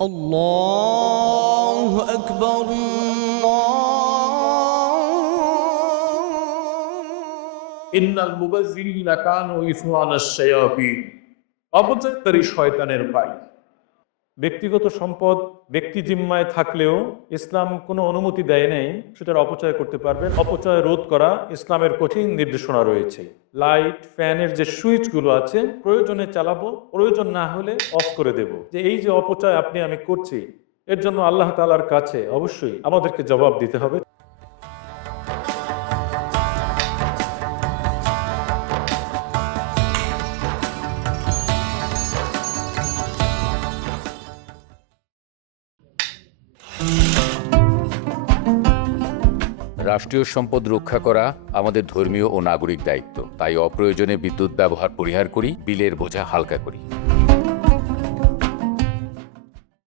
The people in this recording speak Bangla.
الله أكبر ইন্নাল মুবাজ্জিরিনা কানু ইখওয়ানাশ শায়াতিন। অপচয়কারী শয়তানের ভাই। ব্যক্তিগত সম্পদ ব্যক্তি জিম্মায় থাকলেও ইসলাম কোনো অনুমতি দেয় নাই সেটার অপচয় করতে পারবেন। অপচয় রোধ করা ইসলামের কঠিন নির্দেশনা রয়েছে। লাইট ফ্যানের যে সুইচগুলো আছে প্রয়োজনে চালাবো, প্রয়োজন না হলে অফ করে দেব। যে এই যে অপচয় আমি করছি, এর জন্য আল্লাহ তাআলার কাছে অবশ্যই আমাদেরকে জবাব দিতে হবে। রাষ্ট্রীয় সম্পদ রক্ষা করা আমাদের ধর্মীয় ও নাগরিক দায়িত্ব। তাই অপ্রয়োজনে বিদ্যুৎ ব্যবহার পরিহার করি, বিলের বোঝা হালকা করি।